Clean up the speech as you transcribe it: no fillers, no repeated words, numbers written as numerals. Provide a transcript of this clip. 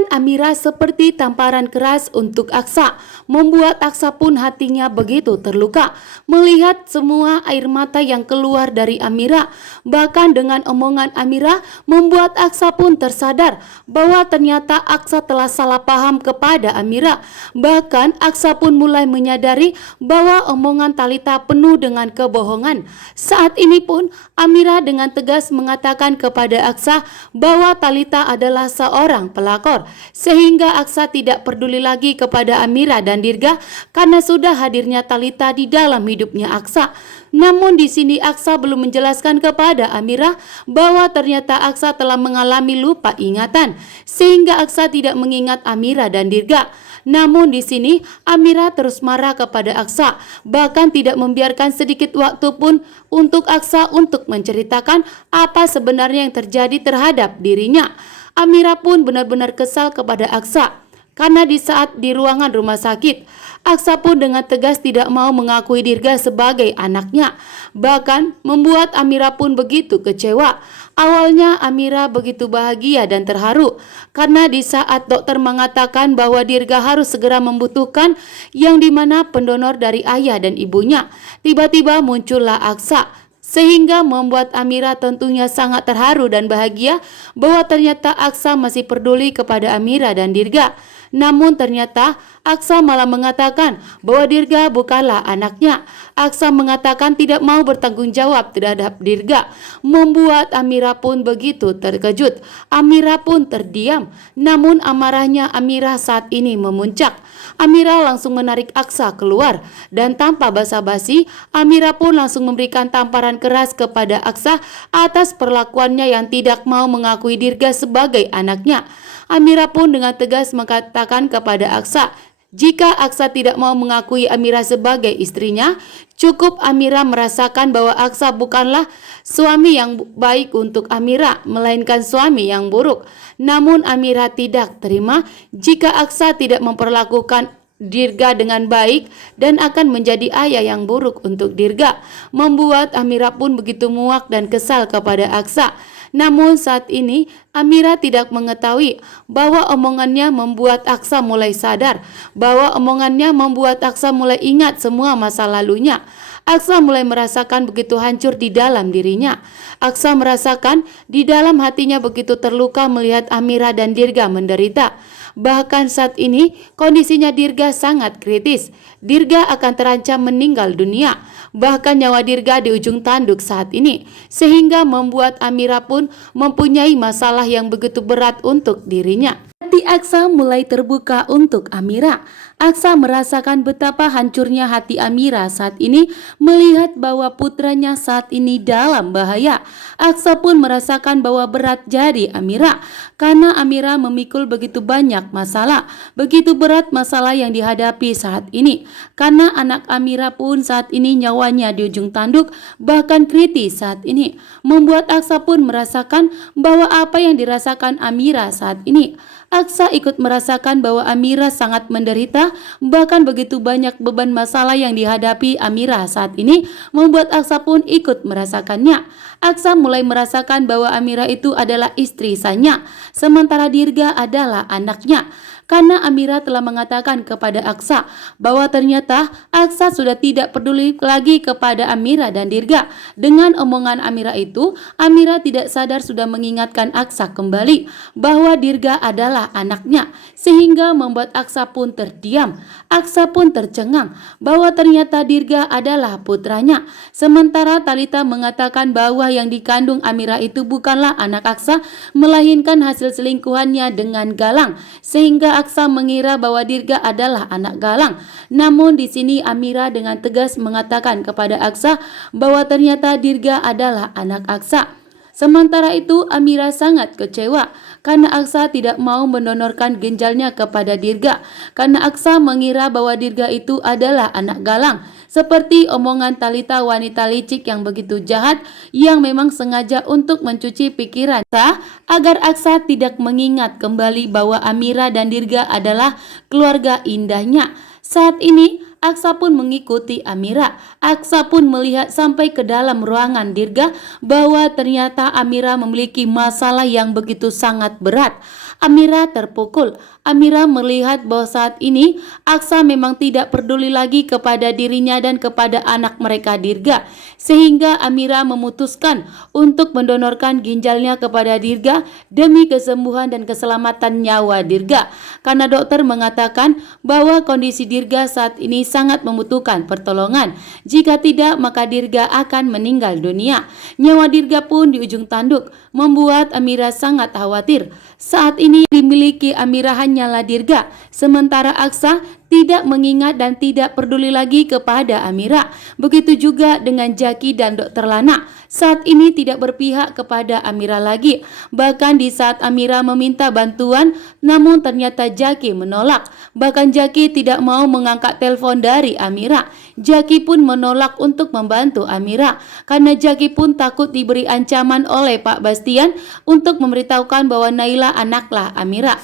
Omongan Amira seperti tamparan keras untuk Aksa, membuat Aksa pun hatinya begitu terluka melihat semua air mata yang keluar dari Amira. Bahkan dengan omongan Amira membuat Aksa pun tersadar bahwa ternyata Aksa telah salah paham kepada Amira. Bahkan Aksa pun mulai menyadari bahwa omongan Talita penuh dengan kebohongan. Saat ini pun Amira dengan tegas mengatakan kepada Aksa bahwa Talita adalah seorang pelakor, sehingga Aksa tidak peduli lagi kepada Amira dan Dirga karena sudah hadirnya Talita di dalam hidupnya Aksa. Namun di sini Aksa belum menjelaskan kepada Amira bahwa ternyata Aksa telah mengalami lupa ingatan, sehingga Aksa tidak mengingat Amira dan Dirga. Namun di sini Amira terus marah kepada Aksa, bahkan tidak membiarkan sedikit waktu pun untuk Aksa untuk menceritakan apa sebenarnya yang terjadi terhadap dirinya. Amira pun benar-benar kesal kepada Aksa karena di saat di ruangan rumah sakit, Aksa pun dengan tegas tidak mau mengakui Dirga sebagai anaknya. Bahkan membuat Amira pun begitu kecewa. Awalnya Amira begitu bahagia dan terharu karena di saat dokter mengatakan bahwa Dirga harus segera membutuhkan yang dimana pendonor dari ayah dan ibunya, tiba-tiba muncullah Aksa, sehingga membuat Amira tentunya sangat terharu dan bahagia bahwa ternyata Aksa masih peduli kepada Amira dan Dirga. Namun ternyata Aksa malah mengatakan bahwa Dirga bukanlah anaknya. Aksa mengatakan tidak mau bertanggung jawab terhadap Dirga, membuat Amira pun begitu terkejut. Amira pun terdiam, namun amarahnya Amira saat ini memuncak. Amira langsung menarik Aksa keluar dan tanpa basa-basi Amira pun langsung memberikan tamparan keras kepada Aksa atas perlakuannya yang tidak mau mengakui Dirga sebagai anaknya. Amira pun dengan tegas mengatakan kepada Aksa, jika Aksa tidak mau mengakui Amira sebagai istrinya, cukup Amira merasakan bahwa Aksa bukanlah suami yang baik untuk Amira, melainkan suami yang buruk. Namun Amira tidak terima jika Aksa tidak memperlakukan Dirga dengan baik dan akan menjadi ayah yang buruk untuk Dirga, membuat Amira pun begitu muak dan kesal kepada Aksa. Namun saat ini Amira tidak mengetahui bahwa omongannya membuat Aksa mulai sadar, bahwa omongannya membuat Aksa mulai ingat semua masa lalunya. Aksa mulai merasakan begitu hancur di dalam dirinya. Aksa merasakan di dalam hatinya begitu terluka melihat Amira dan Dirga menderita. Bahkan saat ini kondisinya Dirga sangat kritis. Dirga akan terancam meninggal dunia. Bahkan nyawa Dirga di ujung tanduk saat ini, sehingga membuat Amira pun mempunyai masalah yang begitu berat untuk dirinya. Hati Aksa mulai terbuka untuk Amira. Aksa merasakan betapa hancurnya hati Amira saat ini melihat bahwa putranya saat ini dalam bahaya. Aksa pun merasakan bahwa berat jadi Amira karena Amira memikul begitu banyak masalah, begitu berat masalah yang dihadapi saat ini. Karena anak Amira pun saat ini nyawanya di ujung tanduk, bahkan kritis saat ini, membuat Aksa pun merasakan bahwa apa yang dirasakan Amira saat ini. Aksa ikut merasakan bahwa Amira sangat menderita, bahkan begitu banyak beban masalah yang dihadapi Amira saat ini, membuat Aksa pun ikut merasakannya. Aksa mulai merasakan bahwa Amira itu adalah istri sanya, sementara Dirga adalah anaknya. Karena Amira telah mengatakan kepada Aksa bahwa ternyata Aksa sudah tidak peduli lagi kepada Amira dan Dirga. Dengan omongan Amira itu, Amira tidak sadar sudah mengingatkan Aksa kembali bahwa Dirga adalah anaknya, sehingga membuat Aksa pun terdiam. Aksa pun tercengang bahwa ternyata Dirga adalah putranya. Sementara Talita mengatakan bahwa yang dikandung Amira itu bukanlah anak Aksa, melainkan hasil selingkuhannya dengan Galang, sehingga Aksa mengira bahwa Dirga adalah anak Galang. Namun di sini Amira dengan tegas mengatakan kepada Aksa bahwa ternyata Dirga adalah anak Aksa. Sementara itu Amira sangat kecewa karena Aksa tidak mau mendonorkan ginjalnya kepada Dirga, karena Aksa mengira bahwa Dirga itu adalah anak Galang. Seperti omongan Talita, wanita licik yang begitu jahat, yang memang sengaja untuk mencuci pikiran Aksa agar Aksa tidak mengingat kembali bahwa Amira dan Dirga adalah keluarga indahnya. Saat ini Aksa pun mengikuti Amira. Aksa pun melihat sampai ke dalam ruangan Dirga bahwa ternyata Amira memiliki masalah yang begitu sangat berat. Amira terpukul. Amira melihat bahwa saat ini Aksa memang tidak peduli lagi kepada dirinya dan kepada anak mereka Dirga. Sehingga Amira memutuskan untuk mendonorkan ginjalnya kepada Dirga demi kesembuhan dan keselamatan nyawa Dirga. Karena dokter mengatakan bahwa kondisi Dirga saat ini sangat membutuhkan pertolongan. Jika tidak, maka Dirga akan meninggal dunia. Nyawa Dirga pun di ujung tanduk, membuat Amira sangat khawatir. Saat ini dimiliki Amira hanyalah Dirga, sementara Aksa tidak mengingat dan tidak peduli lagi kepada Amira. Begitu juga dengan Jaki dan Dokter Lana. Saat ini tidak berpihak kepada Amira lagi. Bahkan di saat Amira meminta bantuan, namun ternyata Jaki menolak. Bahkan Jaki tidak mau mengangkat telepon dari Amira. Jaki pun menolak untuk membantu Amira karena Jaki pun takut diberi ancaman oleh Pak Bastian untuk memberitahukan bahwa Naila anaklah Amira.